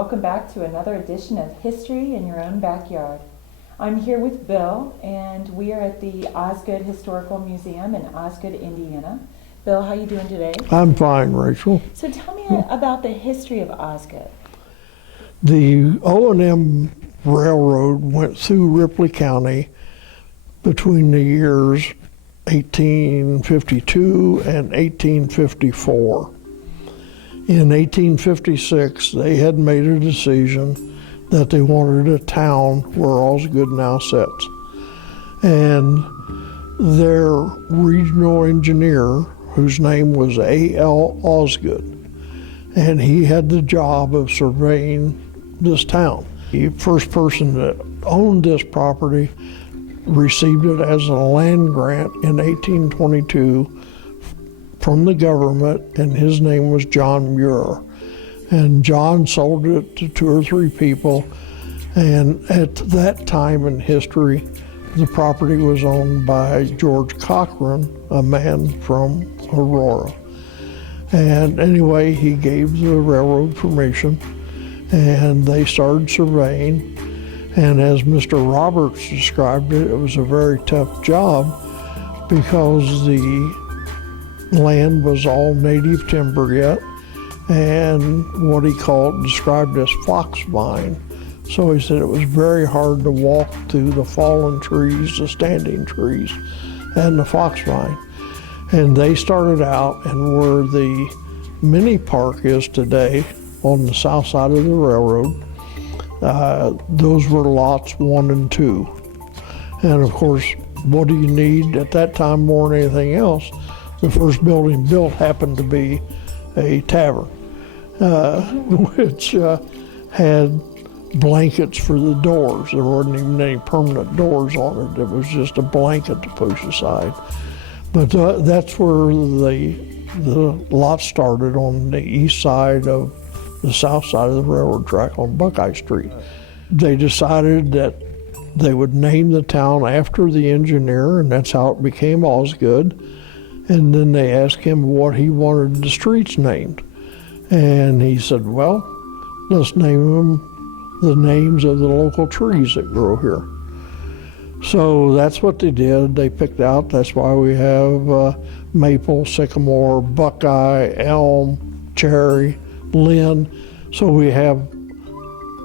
welcome back to another edition of History in Your Own Backyard. I'm here with Bill, and we are at the Osgood Historical Museum in Osgood, Indiana. Bill, how are you doing today? I'm fine, Rachel. So tell me about the history of Osgood. The O&M Railroad went through Ripley County between the years 1852 and 1854. In 1856, they had made a decision that they wanted a town where Osgood now sits. And their regional engineer, whose name was A.L. Osgood, and he had the job of surveying this town. The first person that owned this property received it as a land grant in 1822 from the government, and his name was John Muir. And John sold it to 2 or 3 people, and at that time in history, the property was owned by George Cochran, a man from Aurora. And anyway, he gave the railroad permission, and they started surveying. And as Mr. Roberts described it, it was a very tough job because the land was all native timber yet, and what he described as fox vine. So he said it was very hard to walk through the fallen trees, the standing trees, and the fox vine. And they started out, and where the mini park is today on the south side of the railroad, those were lots 1 and 2. And of course, what do you need at that time more than anything else? The first building built happened to be a tavern, which had blankets for the doors. There weren't even any permanent doors on it. It was just a blanket to push aside. But that's where the lot started, on the east side of the south side of the railroad track on Buckeye Street. They decided that they would name the town after the engineer, and that's how it became Osgood. And then they asked him what he wanted the streets named. And he said, well, let's name them the names of the local trees that grow here. So that's what they did. They picked out, that's why we have maple, sycamore, buckeye, elm, cherry, linn. So we have,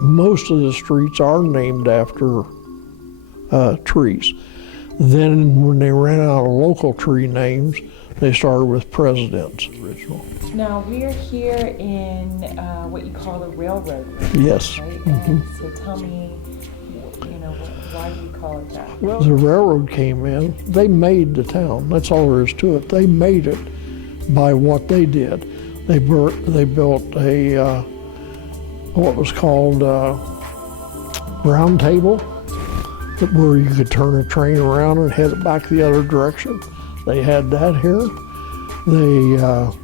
most of the streets are named after trees. Then when they ran out of local tree names, they started with presidents. Original. Now we're here in what you call the railroad room, Yes. right? Mm-hmm. So tell me, why do you call it that? Well, the railroad came in, they made the town. That's all there is to it. They made it by what they did. They built a, what was called a round table, where you could turn a train around and head it back the other direction. They had that here. They, of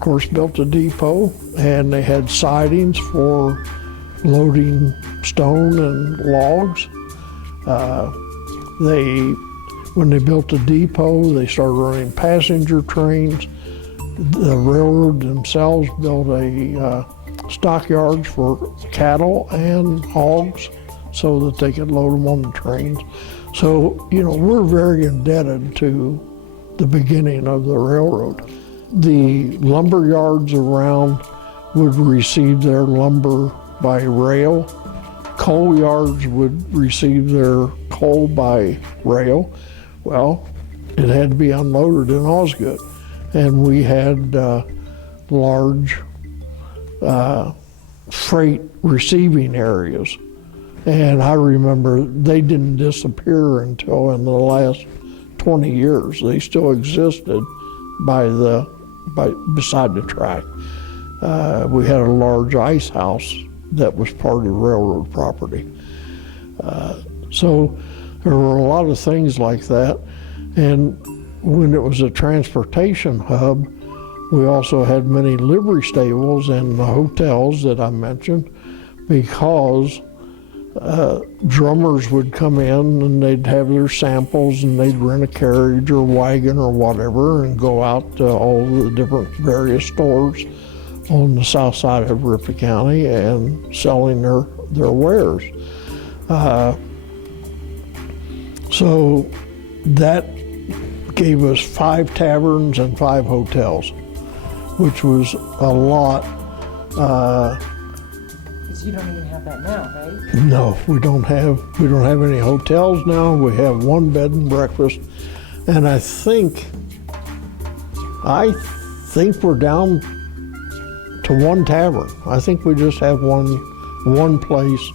course, built a depot, and they had sidings for loading stone and logs. When they built the depot, they started running passenger trains. The railroad themselves built a stockyards for cattle and hogs so that they could load them on the trains. So, we're very indebted to the beginning of the railroad. The lumber yards around would receive their lumber by rail. Coal yards would receive their coal by rail. Well, it had to be unloaded in Osgood. And we had large freight receiving areas. And I remember they didn't disappear until in the last 20 years. They still existed beside the track. We had a large ice house that was part of railroad property. So there were a lot of things like that. And when it was a transportation hub, we also had many livery stables and the hotels that I mentioned, because drummers would come in and they'd have their samples, and they'd rent a carriage or wagon or whatever and go out to all the different various stores on the south side of Ripley County and selling their wares. So that gave us 5 taverns and 5 hotels, which was a lot. Because you don't even have that now, right? No, we don't have any hotels now. We have 1 bed and breakfast, and I think we're down to 1 tavern. I think we just have one place.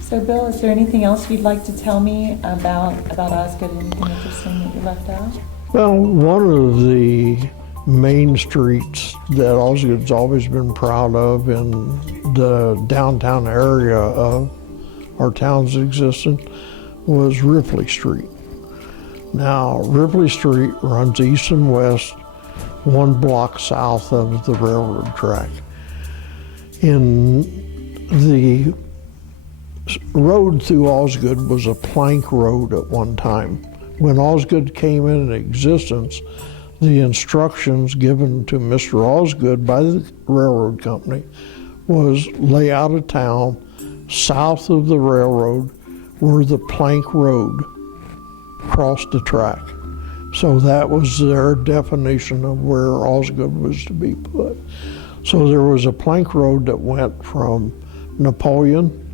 So Bill, is there anything else you'd like to tell me about Osgood? Anything interesting that you left out? Well, one of the main streets that Osgood's always been proud of in the downtown area of our town's existence was Ripley Street. Now, Ripley Street runs east and west 1 block south of the railroad track. In the road through Osgood was a plank road at one time. When Osgood came into existence, the instructions given to Mr. Osgood by the railroad company was lay out a town south of the railroad where the plank road crossed the track. So that was their definition of where Osgood was to be put. So there was a plank road that went from Napoleon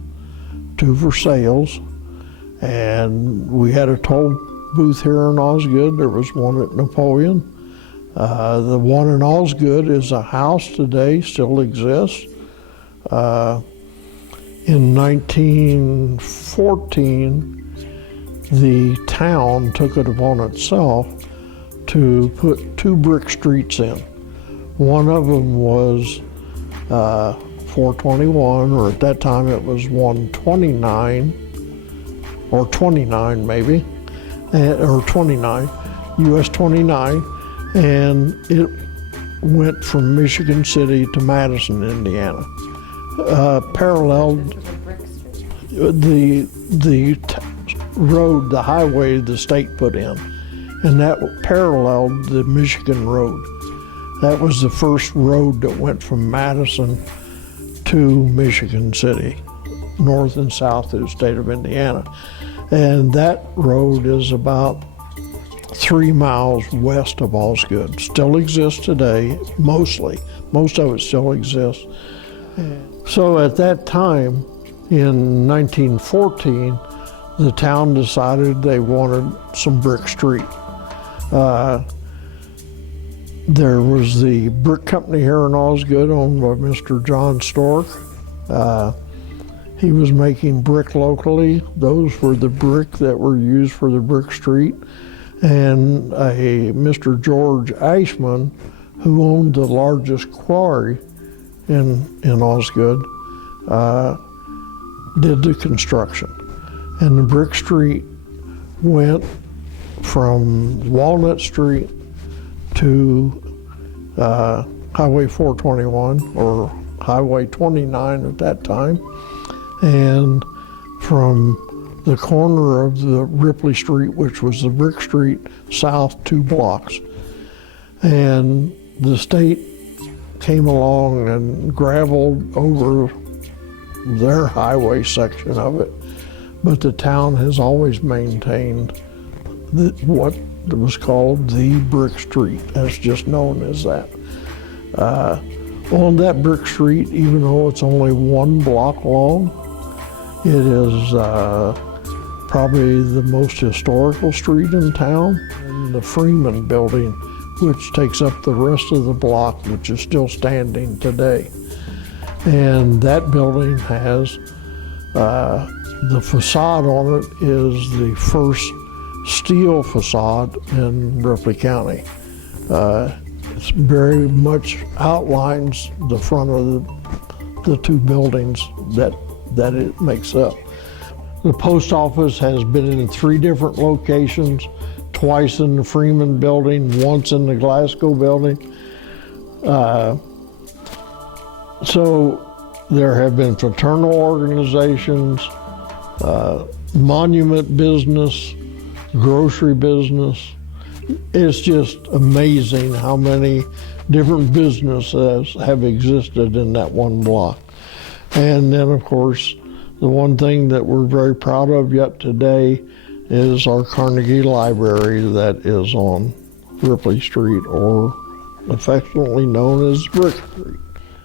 to Versailles, and we had a toll booth here in Osgood. There was one at Napoleon. The one in Osgood is a house today, still exists. In 1914, the town took it upon itself to put 2 brick streets in. One of them was 421, or at that time it was 129, or 29 maybe, or 29, US 29, and it went from Michigan City to Madison, Indiana. Paralleled the road, the highway the state put in, and that paralleled the Michigan Road. That was the first road that went from Madison to Michigan City, north and south of the state of Indiana. And that road is about 3 miles west of Osgood. Still exists today, mostly. Most of it still exists. So at that time, in 1914, the town decided they wanted some brick street. There was the brick company here in Osgood owned by Mr. John Stork. He was making brick locally. Those were the brick that were used for the brick street. And a Mr. George Ashman, who owned the largest quarry in Osgood, did the construction. And the brick street went from Walnut Street to Highway 421, or Highway 29 at that time, and from the corner of the Ripley Street, which was the brick street, south 2 blocks. And the state came along and gravelled over their highway section of it, but the town has always maintained what was called the brick street, as just known as that. On that brick street, even though it's only 1 block long, it is probably the most historical street in town. And the Freeman building, which takes up the rest of the block, which is still standing today. And that building has, the facade on it is the first steel facade in Ripley County. It's very much outlines the front of the 2 buildings that it makes up. The post office has been in 3 different locations, twice in the Freeman building, once in the Glasgow building. So there have been fraternal organizations, monument business, grocery business. It's just amazing how many different businesses have existed in that one block. And then, of course, the one thing that we're very proud of yet today is our Carnegie Library that is on Ripley Street, or affectionately known as Brick Street.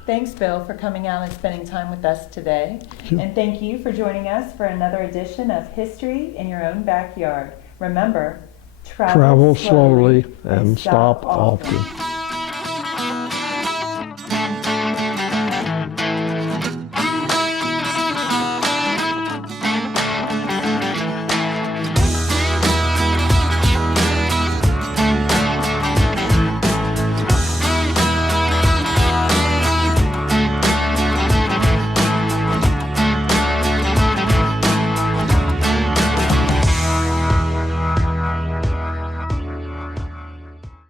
Thanks, Bill, for coming out and spending time with us today. you. And thank you for joining us for another edition of History in Your Own Backyard. Remember, Travel slowly and stop often.